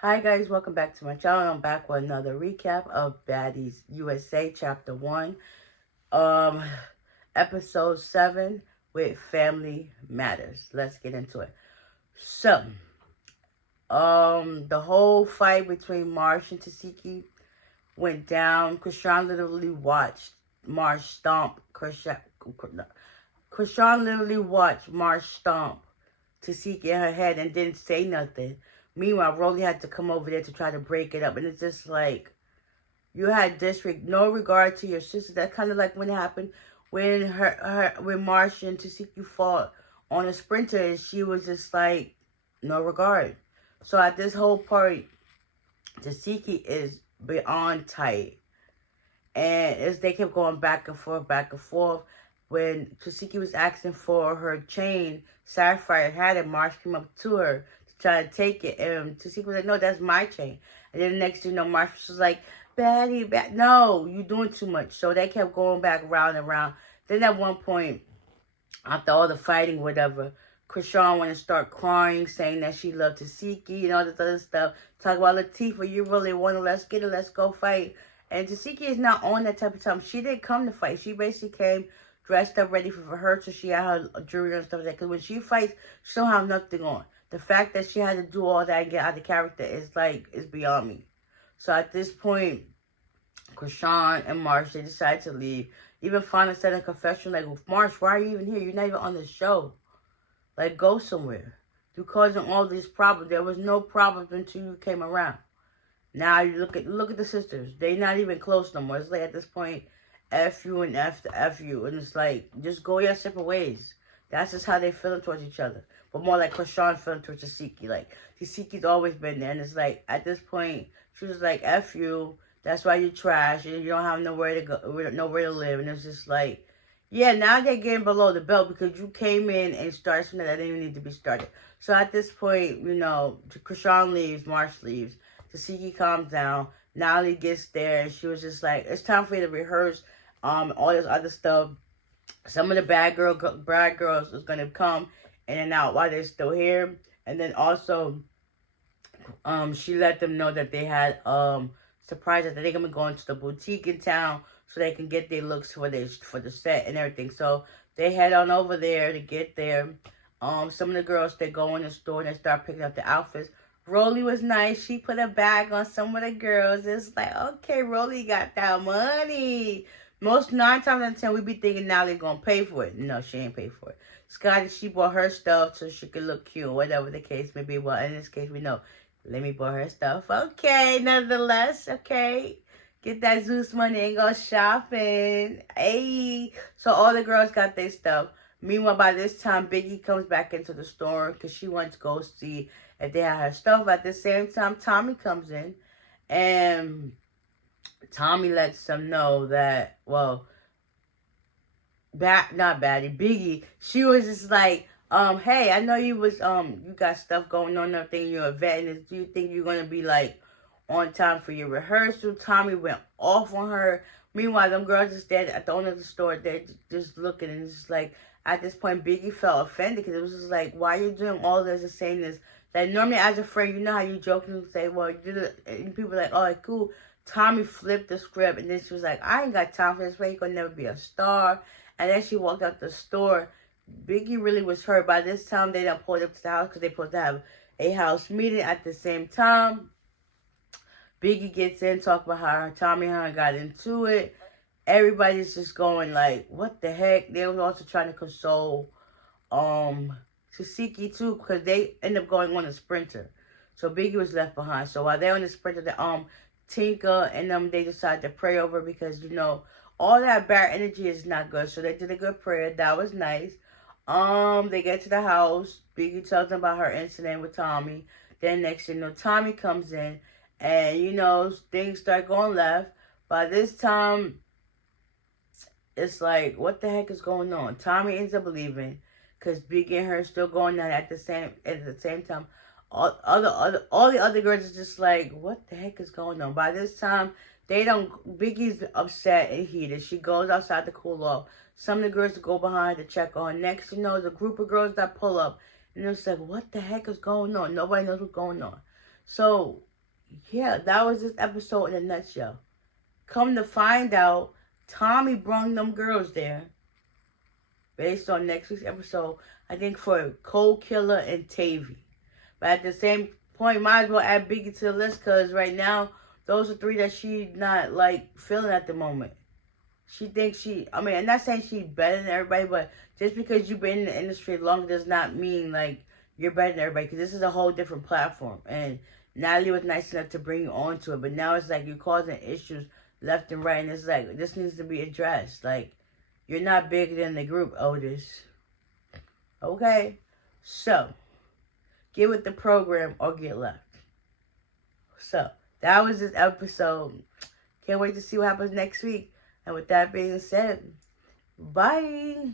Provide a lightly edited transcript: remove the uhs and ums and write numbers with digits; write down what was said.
Hi guys, welcome back to my channel. I'm back with another recap of Baddies USA Chapter 1, um, Episode 7 with Family Matters. Let's get into it. So, the whole fight between Marsh and Tasiki went down. Chrisean literally watched Marsh stomp Chrisean literally watched Marsh stomp Tasiki in her head and didn't say nothing. Meanwhile, Rolly had to come over there to try to break it up. And it's just like, you had no regard to your sister. That's kind of like when it happened when when Marsh and Tasiki fought on a sprinter, and she was just like, no regard. So at this whole part, Tasiki is beyond tight. And as they kept going back and forth, when Tasiki was asking for her chain, Sapphire had it. Marsh came up to her to try to take it, and Tasiki was like, "No, that's my chain." And then the next thing you know, Marsh was like, "Baddie, no, you doing too much." So they kept going back round and round. Then at one point, after all the fighting, whatever, Chrisean wanted to start crying, saying that she loved Tasiki and all this other stuff. Talk about Latifah, you really want to, let's get it, let's go fight. And Tasiki is not on that type of time. She didn't come to fight. She basically came dressed up, ready for rehearsal. She had her jewelry and stuff like that. Because when she fights, she don't have nothing on. The fact that she had to do all that and get out of character is beyond me. So at this point, Chrisean and Marsh, they decided to leave. Even Fauna said in confession, like, Marsh, why are you even here? You're not even on the show. Like, go somewhere. You're causing all these problems. There was no problems until you came around. Now you look at the sisters. They not even close no more. It's like at this point, F you and F you. And it's like, just go your separate ways. That's just how they feeling towards each other. But more like Chrisean feeling towards Tasiki. Like, Tasiki's always been there. And it's like, at this point, she was like, F you. That's why you're trash. And you don't have nowhere to go, nowhere to live. And it's just like, yeah, now they're getting below the belt because you came in and started something that didn't even need to be started. So at this point, Chrisean leaves, Marsh leaves. Tasiki calms down. Nolly gets there, and she was just like, "It's time for you to rehearse, all this other stuff. Some of the bad girls is gonna come in and out while they're still here, and then also, she let them know that they had surprises that they're gonna be going to the boutique in town so they can get their looks for the set and everything. So they head on over there to get there. Some of the girls, they go in the store and they start picking up the outfits. Rolly was nice. She put a bag on some of the girls. It's like, okay, Rolly got that money. Most 9 times out of 10, we be thinking now they're gonna pay for it. No, she ain't pay for it. Scotty, she bought her stuff so she could look cute, whatever the case may be. Well, in this case, we know. Let me buy her stuff. Okay, nonetheless, okay. Get that Zeus money and go shopping. Hey. So all the girls got their stuff. Meanwhile, by this time, Biggie comes back into the store because she wants to go see if they have her stuff. At the same time, Tommy comes in. And Tommy lets them know that, well, not Batty, Biggie, she was just like, hey, I know you got stuff going on and everything, you're a vet, and do you think you're gonna be like on time for your rehearsal? Tommy went off on her. Meanwhile, them girls just there at the owner of the store, they're just looking, and it's just like, at this point, Biggie felt offended, because it was just like, why are you doing all this and saying this? Like, normally as a friend, you know how you joke and say, well, you did it, and people are like, oh, cool. Tommy flipped the script, and then she was like, I ain't got time for this, way, you're gonna never be a star. And then she walked out the store. Biggie really was hurt. By this time, they done pulled up to the house because they supposed to have a house meeting at the same time. Biggie gets in, talk about how Tommy and her got into it. Everybody's just going like, what the heck? They was also trying to console Tasiki too, because they end up going on a sprinter. So Biggie was left behind. So while they're on the sprinter, Tinka and them, they decided to pray over, because all that bad energy is not good. So they did a good prayer. That was nice. They get to the house. Biggie tells them about her incident with Tommy. Then next thing you know, Tommy comes in, and things start going left. By this time, it's like, what the heck is going on? Tommy ends up leaving because Biggie and her still going at the same time. All the other girls is just like, what the heck is going on? By this time, Biggie's upset and heated. She goes outside to cool off. Some of the girls go behind to check on. Next, there's a group of girls that pull up. And it's like, what the heck is going on? Nobody knows what's going on. So yeah, that was this episode in a nutshell. Come to find out, Tommy brung them girls there based on next week's episode, I think for Cold Killer and Tavy. But at the same point, might as well add Biggie to the list because right now, those are three that she not like feeling at the moment. She thinks I mean, I'm not saying she's better than everybody, but just because you've been in the industry longer does not mean like you're better than everybody because this is a whole different platform. And Natalie was nice enough to bring you onto it, but now it's like you're causing issues left and right, and it's like this needs to be addressed. Like, you're not bigger than the group, Otis. Okay? So, get with the program or get left. So, that was this episode. Can't wait to see what happens next week. And with that being said, bye.